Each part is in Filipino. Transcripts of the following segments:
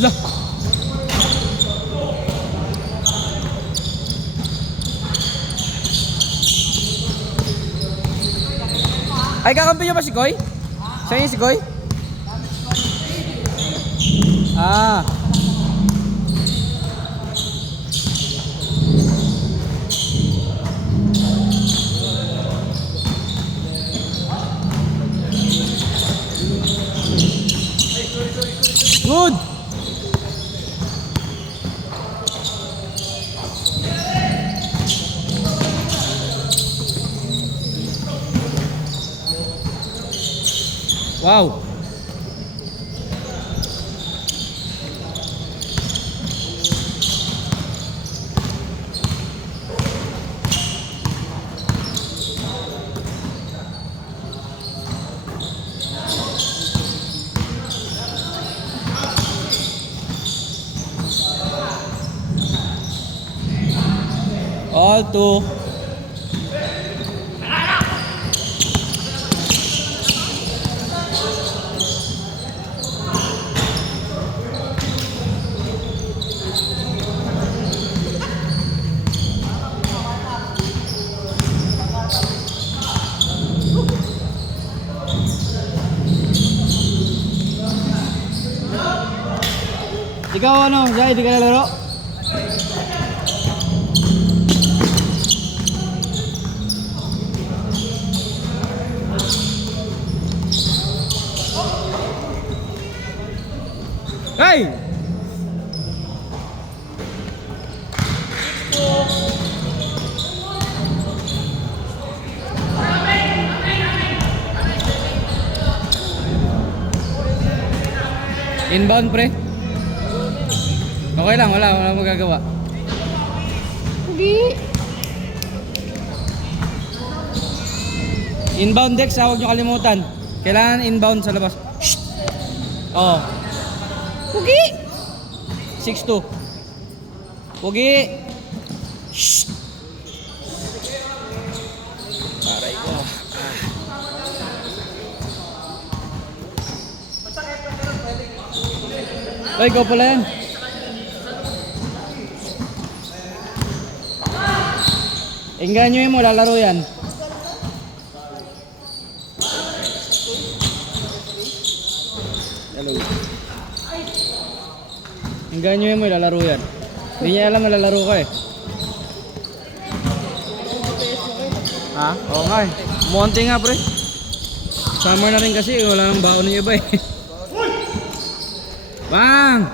Lah. Ay, kakampi nyo ba si Koy? Sa inyo si Koy? Ah. Good. Wow. All two. Ikaw ano, Jai, di ka nalaro? Hey! Inbound pre. Okay lang, wala magagawa. Hindi. Inbound Dex, huwag nyo kalimutan. Kailangan inbound sa labas. Shh! Oo. Pugi! 6-2. Pugi! Shh! Aray ko. Ay, go pala yan. Engganyo mo, lalaro yan. Hello. Engganyo mo, lalaro yan. Hindi niya alam na lalaro ka eh. Ha? Oo nga eh. Monte nga pre. Summer na rin kasi, wala nang baon ng iba eh. Bang!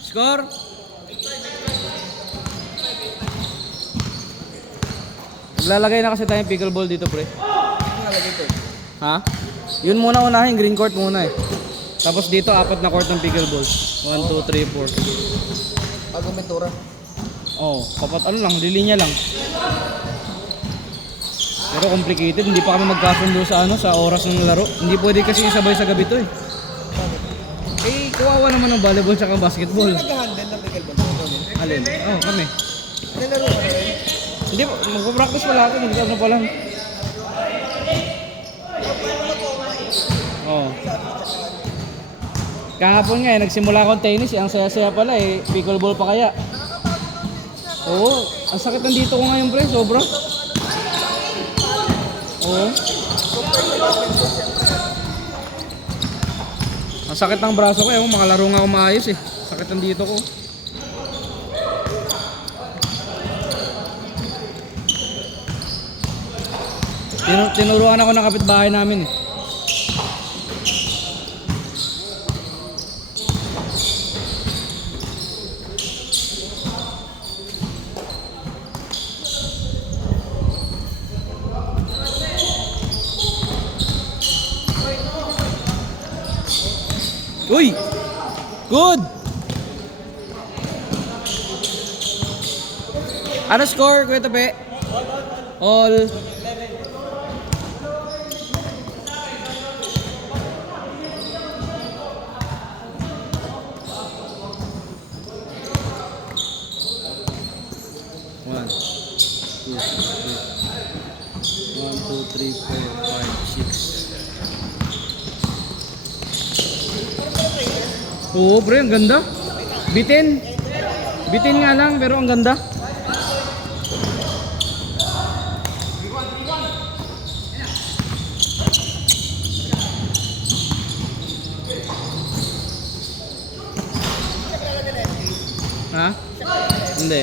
Score? Maglalagay na kasi tayong pickleball dito pre. Ha? Yun muna unahin, green court muna eh. Tapos dito, 4 na court ng pickleball. 1, 2, 3, 4. Argumentura. Oo, ano lang, lilinya lang. Pero complicated, hindi pa kami magkasundo sa sa oras ng laro. Hindi pwede kasi isabay sa gabi to eh. Eh, kawawa naman ng volleyball tsaka basketball. Nag-handle ng pickleball. Alin? Oo, kami. Nalaro ka rin. Hindi, magpa-practice wala ako, hindi ka pa lang. Oo. Kahapon nga eh, nagsimula akong tennis eh. Ang saya-saya pala eh, pickleball pa kaya. Oo, ang sakit nandito ko ngayon pre, sobra. Oo. Ang sakit ng braso ko eh, makalaro nga ako maayos eh. Sakit nandito ko. Tinuruan ako ng kapitbahay namin eh. Uy! Good! Ano score, Kuya Tape? All. One, two, three, 4, 5, 6. Oo, pre, ang ganda. Bitin. Bitin nga lang, pero ang ganda. Ha? Hindi.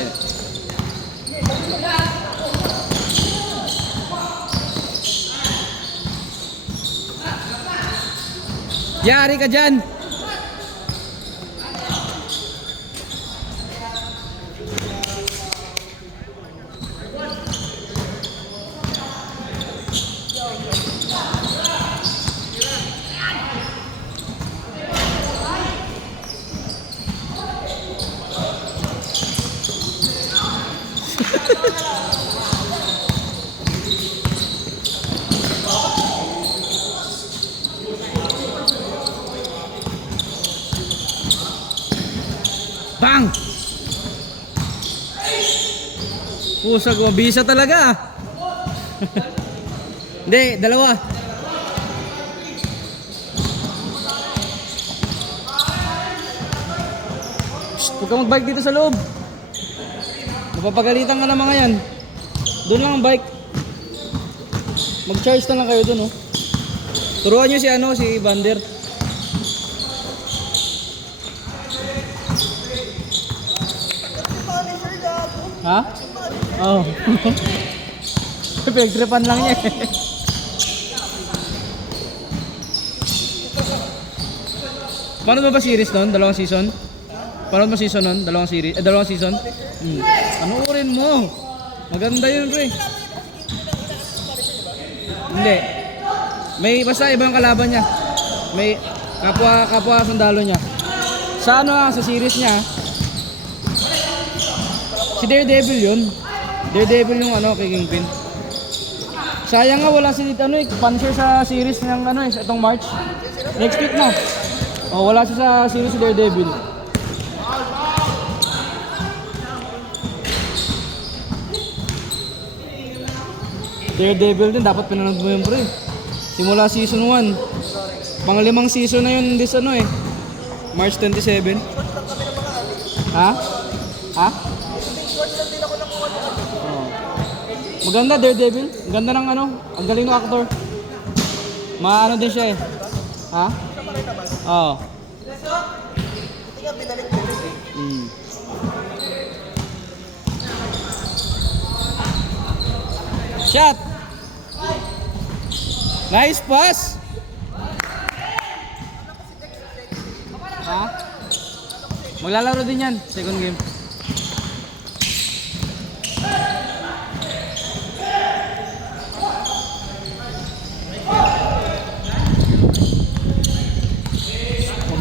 Yari ka dyan! Bang! Pusag, mabisa talaga. Hindi, dalawa. Shh, huwag kang mag-bike dito sa loob. Mapapagalitan ka ng mga yan. Doon lang ang bike. Mag-charge na lang kayo doon, oh. Turuan nyo si si Vander. Ha? Oo. Oh. Pinagtripan lang niya eh. Paano ba series nun? Dalawang season? Paano ba season nun? Dalawang series? Dalawang season? Panoorin mo! Maganda yun, pre. Hindi. May basta ibang kalaban niya. May kapwa sundalo niya. Sa sa series niya, si Daredevil yun. Daredevil yung kay Kingpin. Sayang nga wala si Punisher sa series ng itong March. Next week na. Oh, wala siya sa series si Daredevil. Daredevil din dapat pinanood mo yun, pre. Simula season 1. Pang-5 season na yun this March 27. Ha? Ha? Maganda Daredevil. Ang ganda ng ang galing ng actor. Maano din siya eh. Ha? Oo. Shot. Nice pass. Ha? Maglalaro din yan. Second game.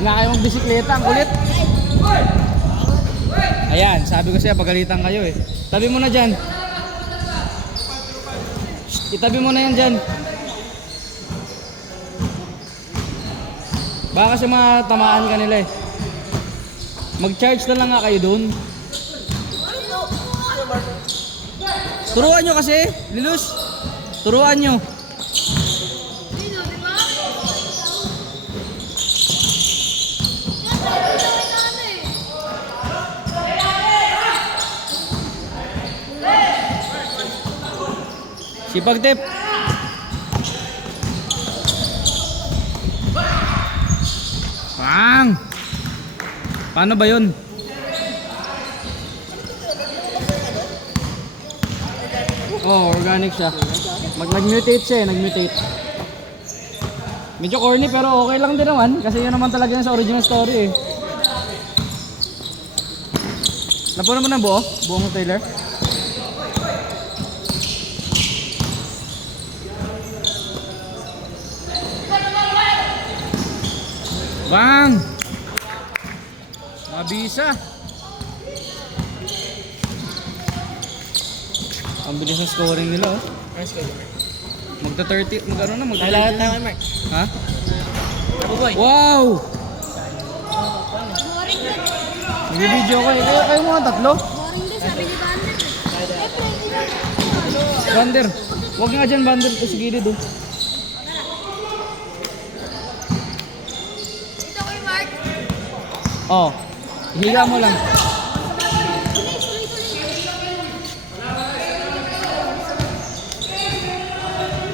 Na kayo magbisikleta, ang kulit. Ayan, sabi ko sa'yo, pagalitan kayo eh. Tabi mo na dyan. Shh, itabi mo na yan dyan. Baka kasi matamaan ka nila eh. Mag-charge na lang nga kayo dun. Turuan nyo kasi, Lilus. Turuan nyo. Sipag tip. Bang! Paano ba yun? Oh, organic siya. Nag-mutate siya nag-mutate. Medyo corny pero okay lang din naman kasi yun naman talaga sa original story eh. Napunan mo na buo? Buong trailer? Bang! Mabisa. Ang bilis ng scoring nila oh. Magta-30, Kailangan tayo kay Mark. Ha? Boy. Wow! Nag-video ko eh. Kayo mga tatlo? Boring din, sabi ni Vander. Vander. Huwag nga dyan, Vander. Ito sa gilid oh. Ito kay Mark. Oh. Higa mo lang.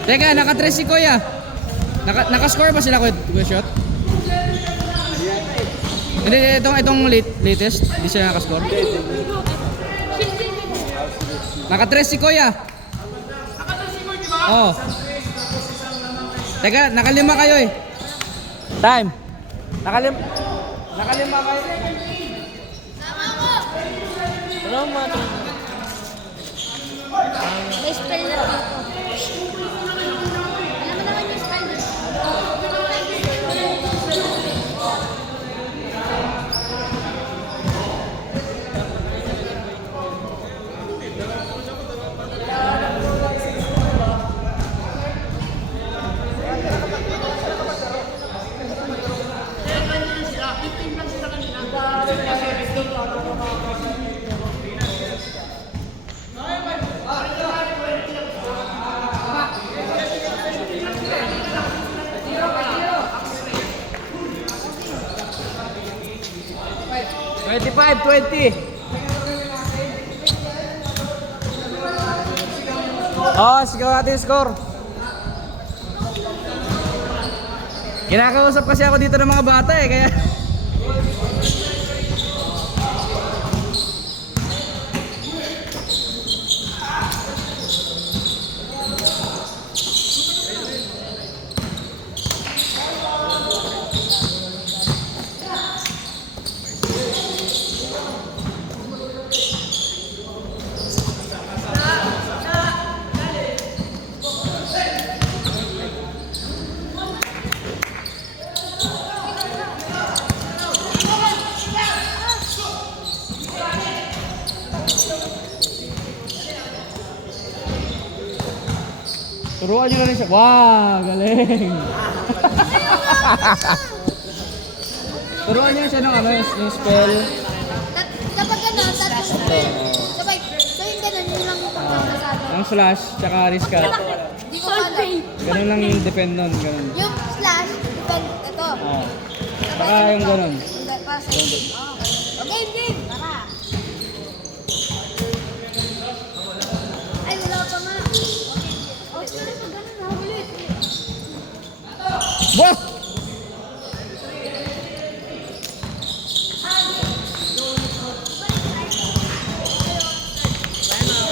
Teka, naka-3 si Kuya. Naka-score ba sila, Kuya Shot? Hindi, itong latest, di sila naka-score. Naka-3 si Kuya. Oh. Teka, nakalima kayo eh. Time. Nakalima kayo. Wala mo ito. May spell na dito. Alam mo naman yung spell dito. Five, 20. Oh, sigaw natin yung score. Kinakausap kasi ako dito ng mga bata eh, kaya... Turuan nyo na rin siya. Wow, galing. Turuan nyo siya ng ano, yung spell. Kapag gano'n, tatlong spell. Sabay, so yung gano'n, yun lang yung pagkakasama. Ang slash, tsaka riskat. Di ko alam. Ganun lang yung depend nun, ganun. Yung slash, depend, ito. Oh. Saka yung ganun. Para sa iyo. Oh. Okay, game. Tara. Ay, wala pa nga. Okay, sorry pag gano'n, nahulit. Wah!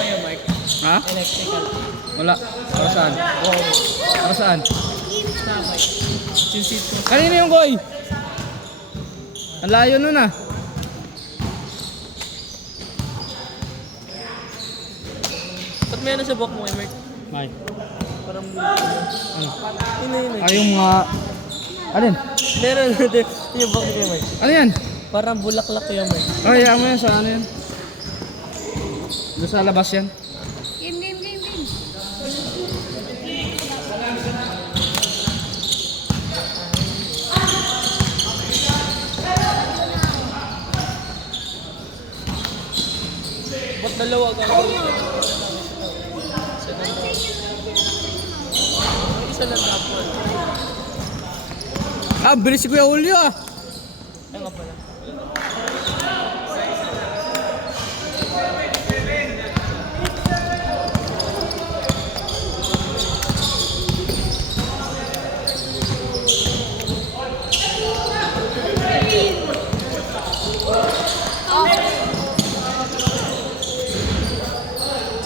Kayo, Mike. Ha? Electrical. Wala. Para saan? Para saan? Sinsit ko. Kanina yung goy? Ang layo nun ah. Ba't may ano sa buhok mo, Mike? May. Parang... Ano? Yun. Ay, yung mga... Alin? Meron din. Yung buhok niya, Mike. Ano yan? Parang bulaklak yung Mike. Ay, mo yan sa ano yan? Doon sa labas yan. Game. Ba't dalawa ka? Isa lang dapat. Ah, bilis si Kuya Julio ah. Ay nga pala.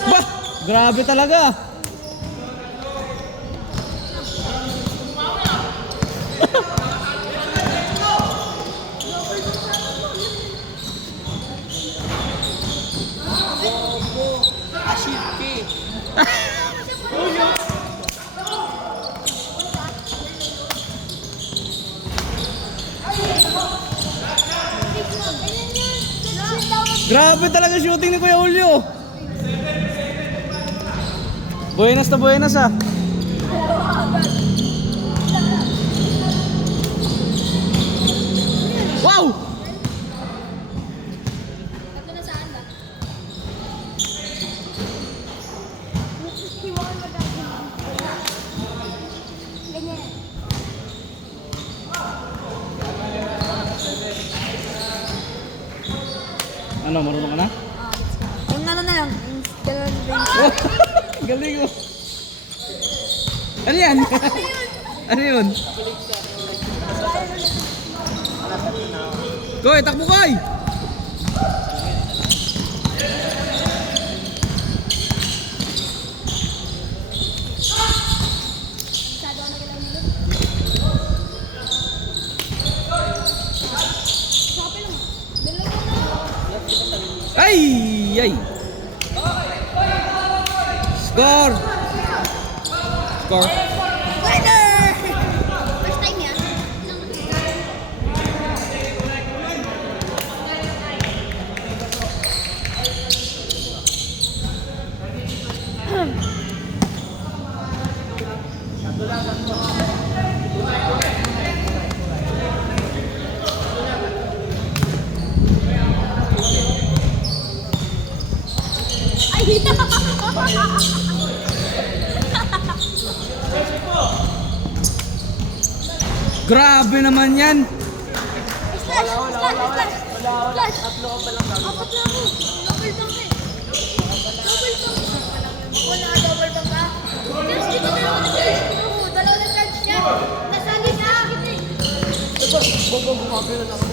Bah! Grabe talaga. Ashiki. Grabe talaga shooting ni Kuya Julio. Buenas na buenas ah. Wow! Ito na saan ba? Ganyan. Ano, marunong ka na? Yung ano na lang, yung dalawang Galing mo. Ano yan? Ano yun? Koy, takbo koy! Ay! Ay! Score! Score! Winner! First time yan. Grabe naman yan! Slash! Slash! Slash! Tatlo ka pa lang gagawin. Apat na ako. Double dunk eh. Double dunk. Ako na double dunk ka. Tapos dito dalawa na stage. Dalawa na stage niya. Nasali sa akin eh. Bumagay na ako.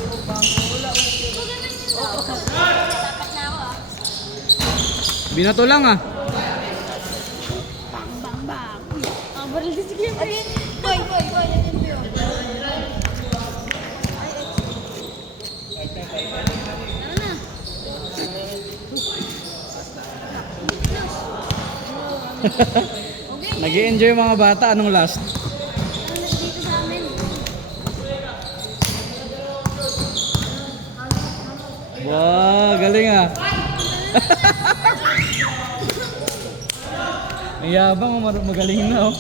Wala. Huwag ganun yun daw. Dapat na ako ah. Binato lang ah. Bang bang bang. Ah, baril din sige. Boy. Yan yun. Ano na? Okay. Nag-i-enjoy yung mga bata. Anong last? Ano dito sa amin? Wow, galing ah. Ang yabang, magaling na oh.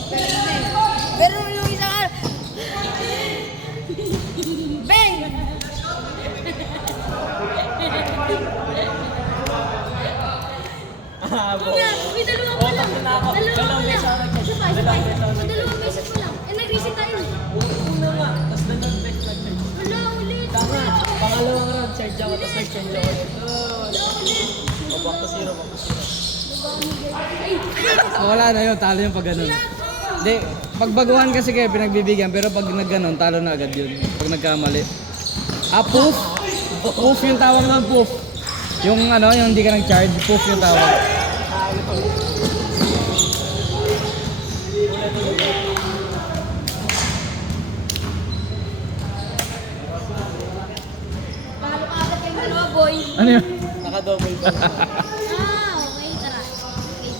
Pero yung isa ka. Bang! May dalawa pa lang. Dalawang beses pa lang. Dalawang beses pa lang. Eh, nag-reset tayo. Una nga. Tapos dalawang beses nag-change. Wala, ulit. Tama. Pangalawang round, charge ako. Tapos nag-change ako. Back to zero. Wala na yun, talo yung pag ganun. Hindi, pag baguhan kasi kayo pinagbibigyan, pero pag nagganon, talo na agad yun. Pag nagkamali. Ah, poof? Poof yung tawag ng poof. Yung ano, yung hindi ka nag-charge, poof yung tawag. Palo ka agad yung dalawa, boy. Ano yun? Naka-double ball. Okay, tara. Okay.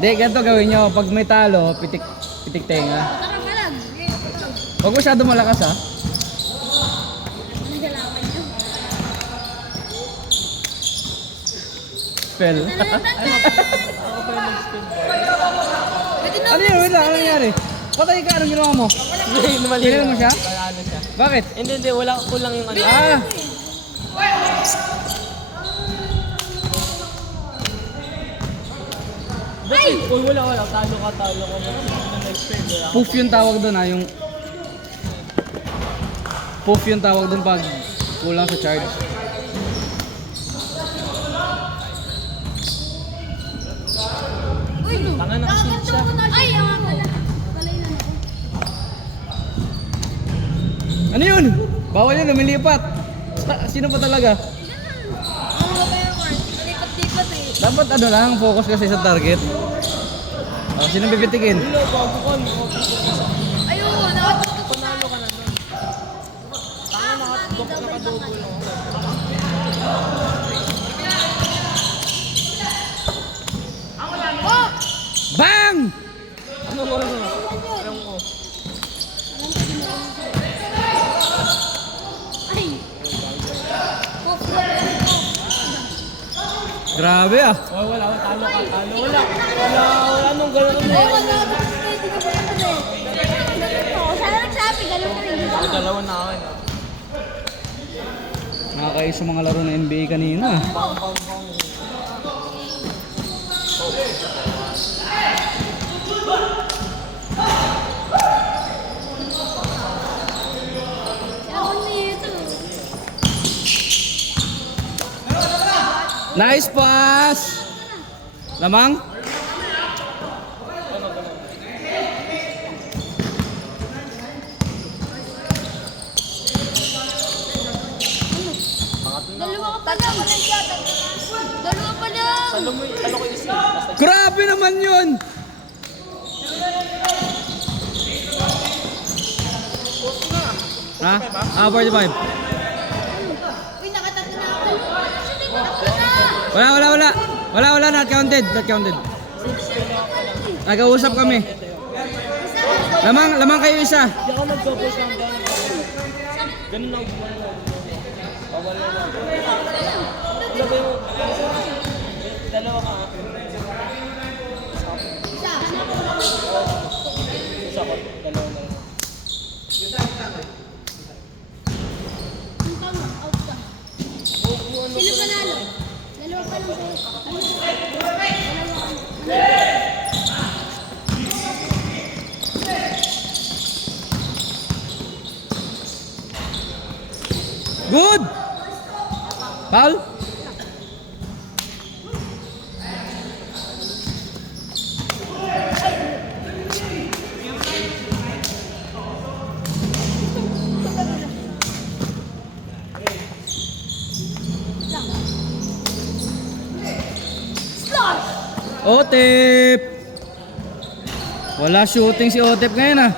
Hindi, ganito gawin nyo. Pag may talo, pitik tenga. Tara ka lang. Huwag masyado malakas ha. Ano galawan niyo? Spell. Ako pa yung mag-spin ball. Pwede na. Ano yun? Wait lang, ano nangyari? Patay ka, anong ginawa mo? Hindi, mali. Pinil mo siya? Ano siya? Bakit? Hindi. Wala. Kulang yung ano. Ah! Ay! Uy, wala. Talo ka. Nag-spin. Wala. Poof yung tawag doon ha, yung... Poof yung tawag doon pag kulang sa charge. Uy, Tanga na kasi siya. Ay, nga pala. Talay na ako. Ano yun? Bawal yun, lumilipat. Sino pa talaga? Ano ba yung word? Lipat-lipat eh. Dapat ano lang, focus kasi sa target. Oh, sino bibitikin? Wala, bago ka. Ayun, nakatutok na. Panalo ka na nun. Tanga, naka-double ako. Oh! Bang! Ano mo? Alam ko. Ay! Pop, Grabe ah. Oh, wala. Talo ka. Wala nung gano'n na Oo, yun. wala. Pwede ka pa rin eh. Oo, sana nagsabi, ganun ka rin. Ako, dalawa na ako. Nakakais sa mga laro ng NBA kanina. Bang, bang, bang. Ako nito. Nice pass! Lamang? Dalawa ka pa lang. Dalawa pa lang. Talo ko yung isa. Basta Grabe naman yun! Ha? 45. Uy, nakatatlo na ako. Sige, nakatatlo na. Wala, not counted, not counted. Nag-uusap kami. Lamang kayo isa. Hindi ako nag-focus lang doon. Ganun lang. Bawal na lang. Ano ba yung... Dalawa ka. Isa. Isa ko. Dalawa na lang. Ang tama, out ka. Sino panalo? Dalawa pa lang sa'yo. Good! Foul? Otep! Wala shooting si Otep ngayon ah.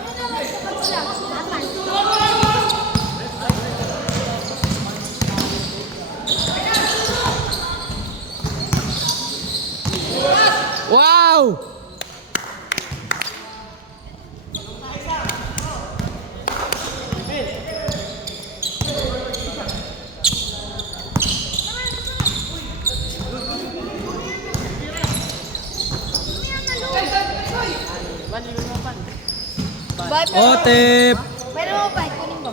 Wow! Otep! Meron mo pa, kunin mo.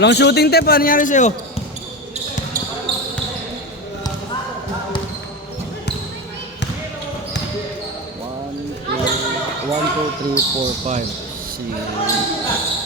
Walang shooting tip, ano nangyari sa'yo? One, two, three, four, five, six.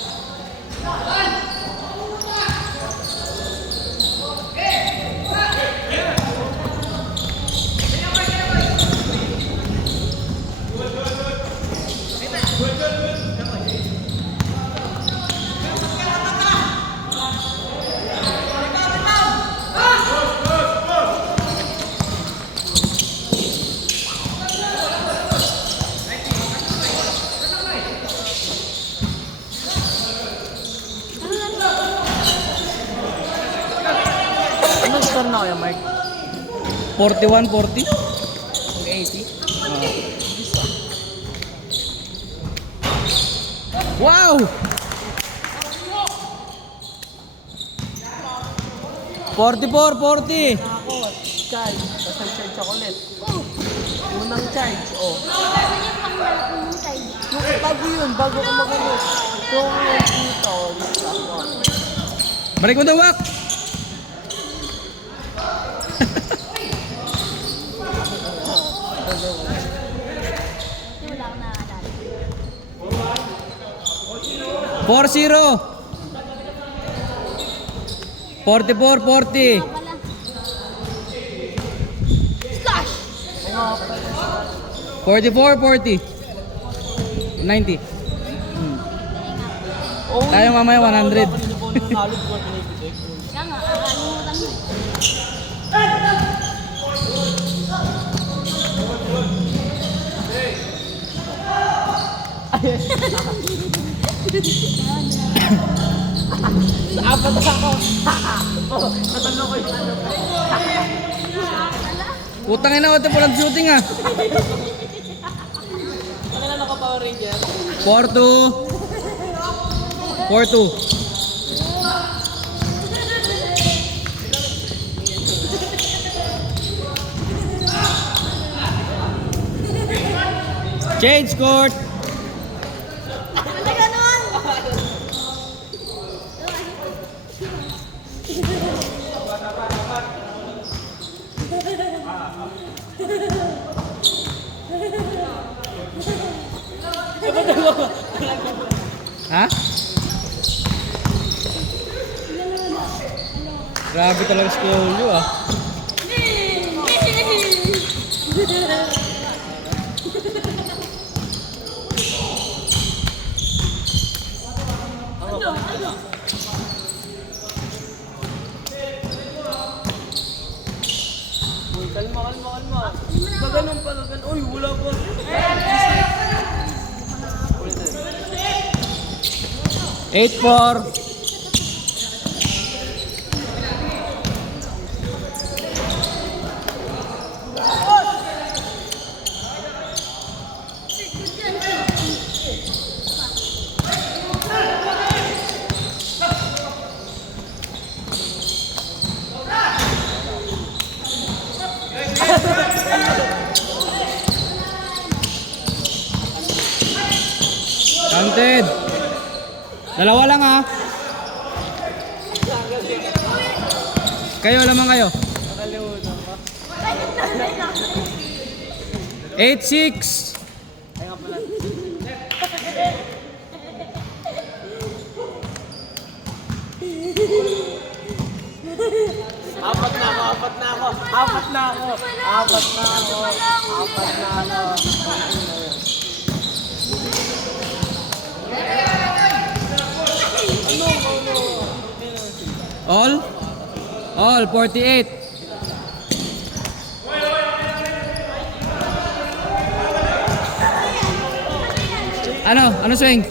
Anong score na kaya, Mark? 41-40? Kung 80? Wow! 44-40. Ako, charge. Tapos nag-charge ako ulit. Unang charge, oh. Saan yung pangmalaki mong side? Yung bago yun, bago ko mag-ano. Yung dito, Balik mo daw, Wak! Kasi wala akong nakakadali. 4-0. 44-40. Wala. Slash! 44-40. 90. oh, Tayo mamaya 100. Kaya nga, akalimutan mo. Apat ako. Oh, natalo ko yun. Putang ina, Otep, walang shooting ah. Ano na naka-Power Ranger? 4-2. 4-2. Change court. Wala ganon! Ha? Grabe talaga si Kuya Julio ah. Uy, kalma. Ganun pala. Uy, wala pa. Ulitin. 8-4. Counted. Dalawa lang ah. Kayo, lamang kayo. 8-6. Apat na ako. All 48. Ano swing?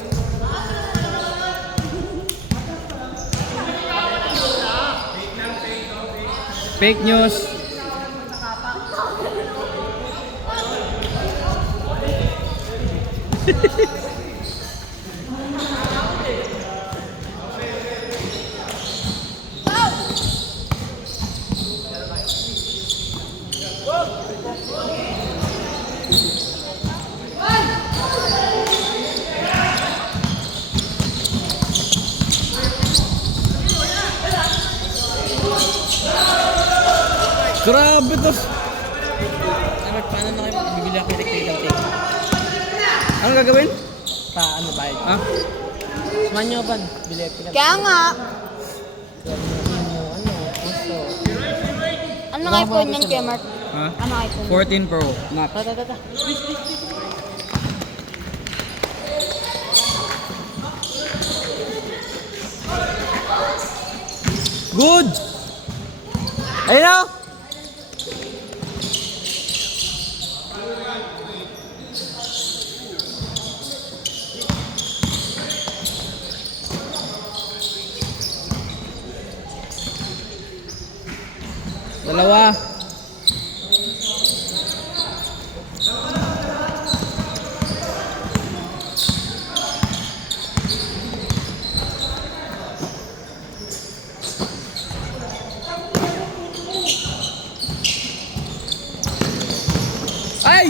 Fake news. Grabe to. Paano na kayo bibili ako electrical tape? Anong gagawin? Ano ba yun? Ha? Manyo ba? Bili electrical tape. Kaya nga. Puso. Ano nga iPhone yan, Kuya Mark? Ha? Ano iPhone? 14 Pro Max. Tata. Good. Ayun na. Dalawa. Ay.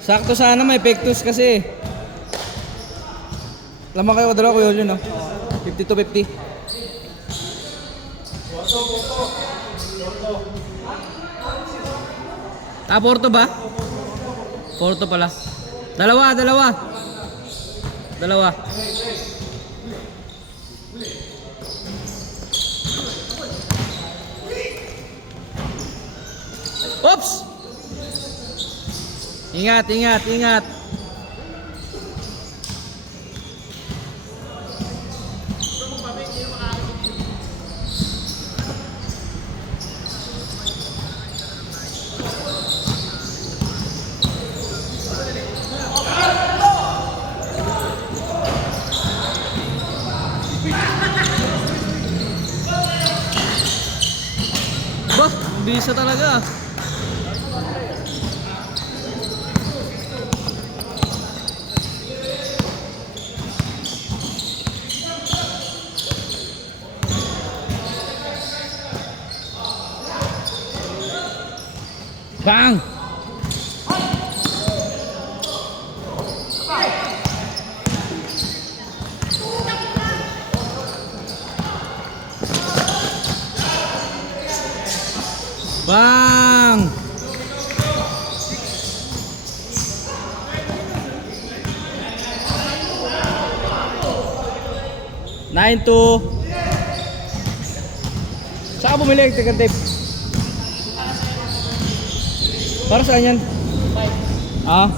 Sakto sana may pectus kasi. Lamang kayo dalawa Kuya Julio, no? 50-50. Porto ba? Porto pala. Dalawa. Oops! Ingat. Bah, bisa talaga. Bang! Bang! 9-2. Saan ka bumili? Ticket tape. Para saan yan? Ah?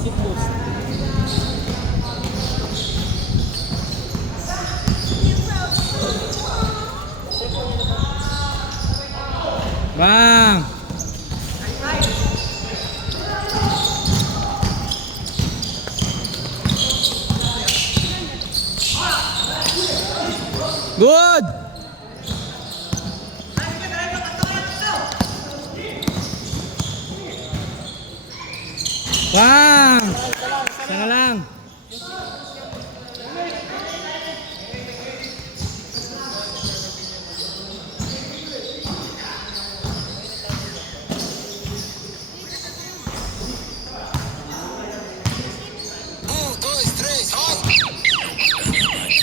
Bang! Good! Bang! Isa na lang.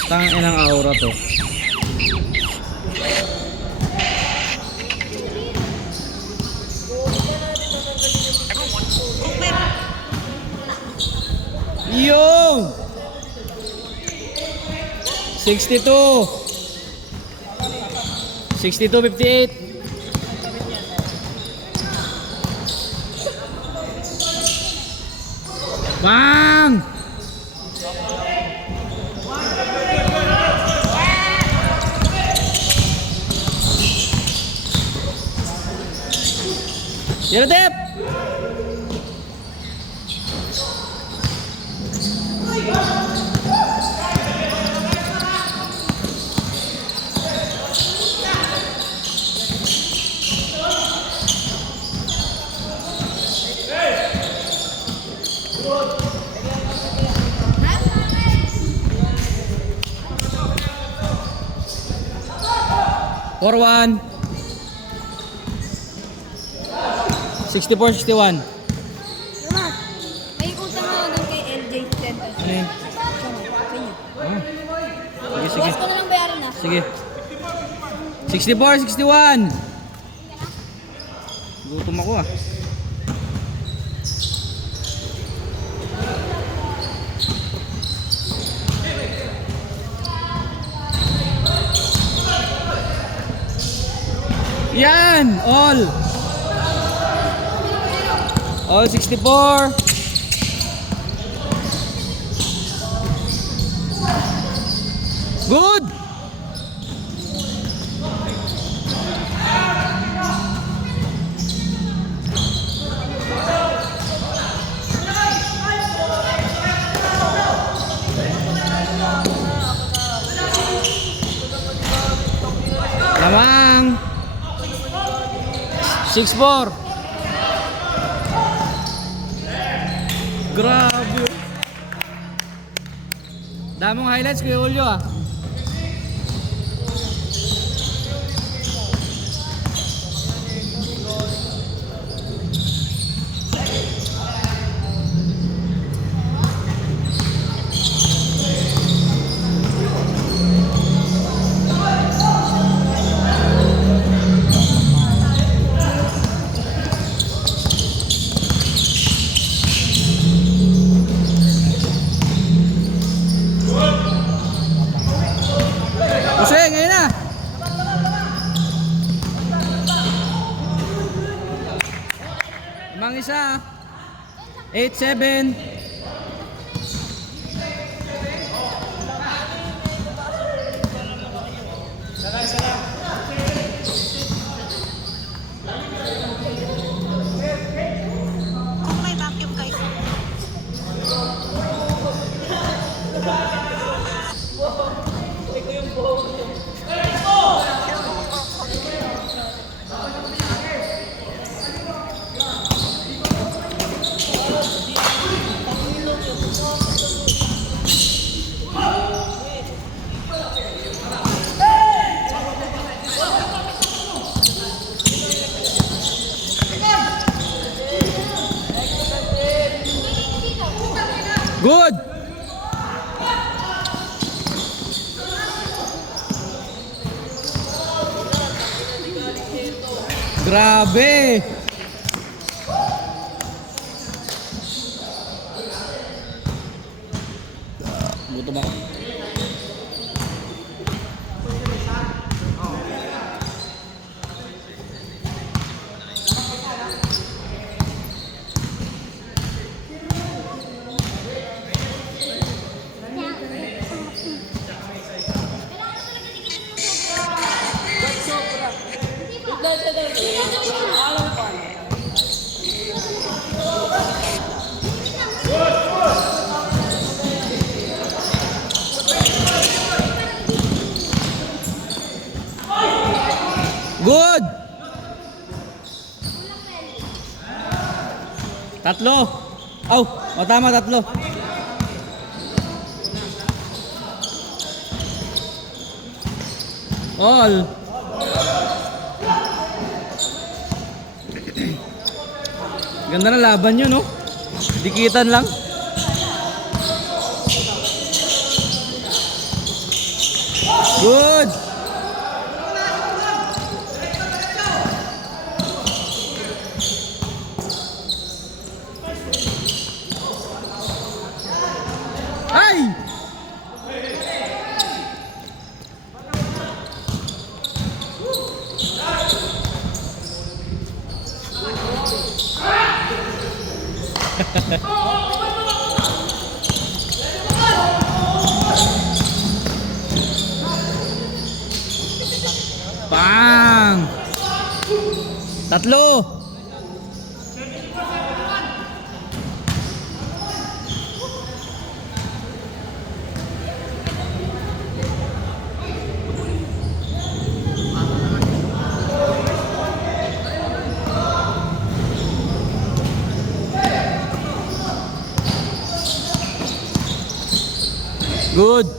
Tangin ng aura to. Yo! 62. 62-58. Bang! Yellow tip! For 1 64-61. Mark, may utang ako doon kay LJ Center. Ano yun? Ah. Sige, sige. Bukas ko na lang bayaran na. Sige. 64-61. Gutom ako ah. Yan! All 64. Good! Lamang 6-4. Grabe. Damong highlights Kuya Julio ah. Pusing, ngayon na. Limang isa. 8-7. Kung may vacuum guys. Good. Grabe. Gutom ako. Tatlo. Aw, o tama, tatlo. All. Ganda na laban nyo, no? Dikitan lang. Good. Ay! Bang! Tatlo! Good.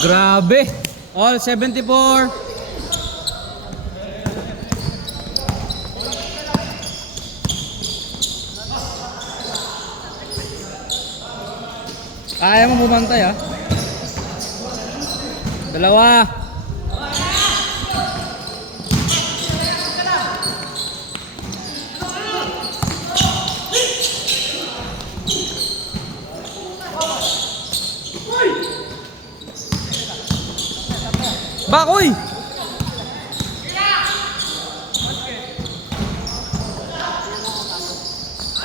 Grabe. All 74. Kaya mo bumantay ah. Dalawa. Bakoy!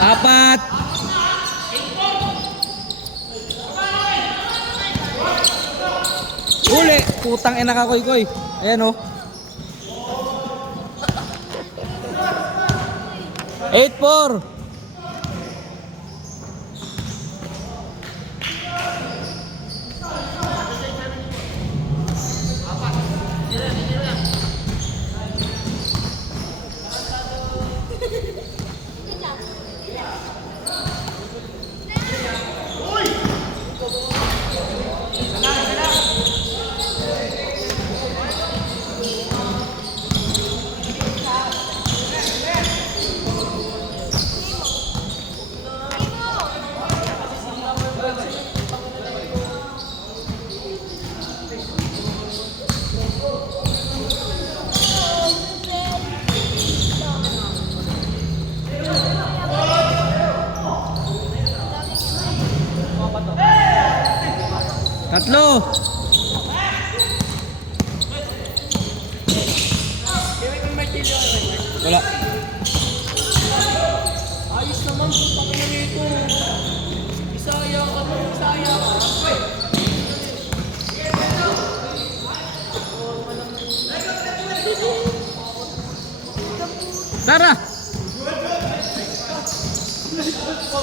Apat. Uli, putang ina ka koy. Ayan oh. 8-4. Tatlo. Wala. Ayos naman po, pakinggan nito. Isaya ka mo, Isaya ka. Tara.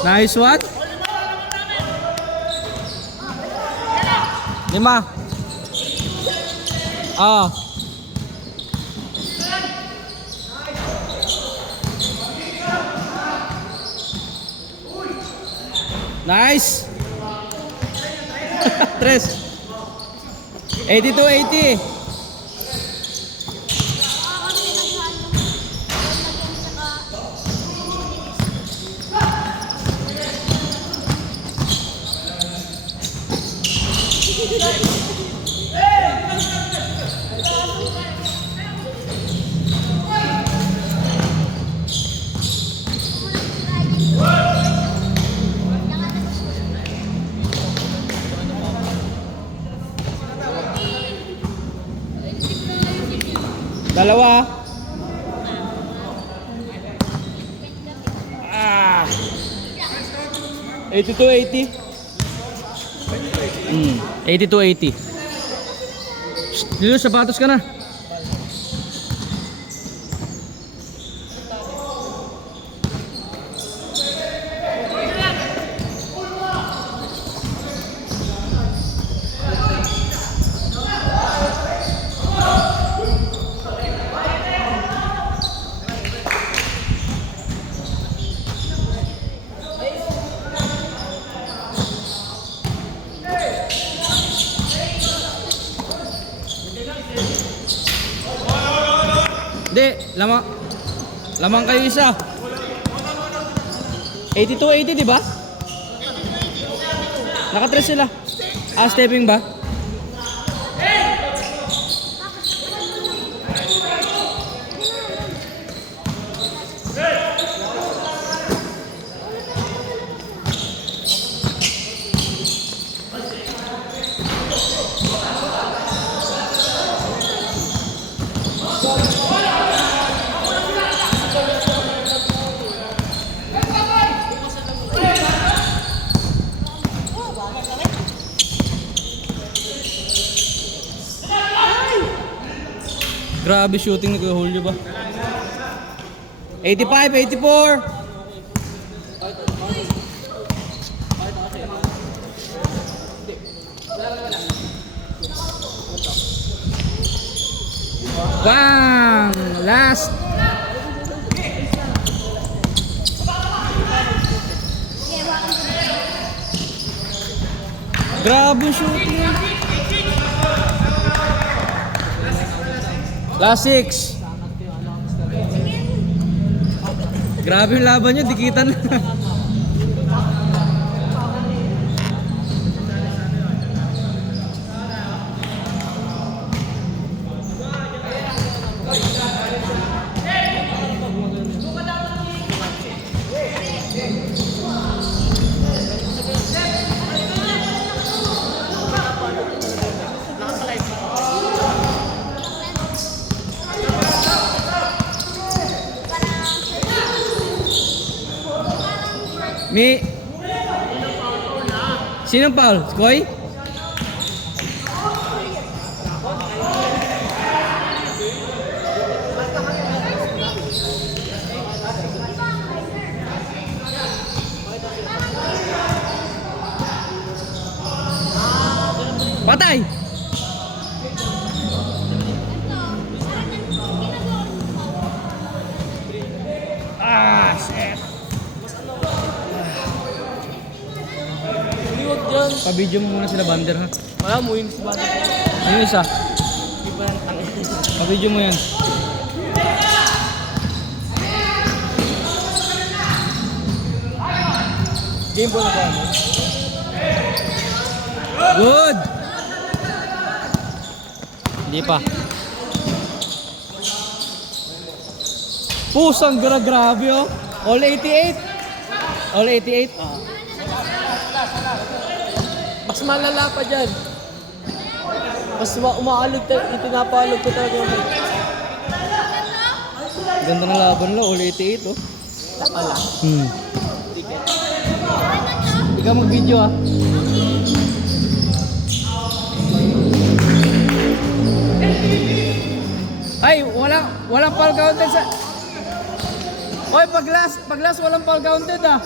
Nice one. 5. Ah. Nice. 3. 82-80. Dalawa. Ah. 82-80. 82-80. Lilo, sapatos ka na. Lamang kayo isa. 82-80, di ba? Naka-3 sila. Stepping ba? Grabe shooting ni Kuya Julio ba? 85, 84. Bang! Last. Grabe shooting. Last 6. Grabe yung laban nyo, dikitan na. Sinong foul? Skoy? Patay! Shit! Huwag dyan. Pa-video mo muna sila Bander ha. Wala mo yun si Bata. Yung isa. Iba ng tangin. Pa-video mo yan. Game ball na ba? Good! Hindi pa. Pusang grabe oh. All 88. All 88. Mas malala pa dyan. Mas umaalog tayo, itinapaalog ko talaga yung mic. Ganda ng laban nila, all 88 oh. Wala. Ikaw mag-video ah. Ay, walang foul counted sa... Oy, pag last walang foul counted ah.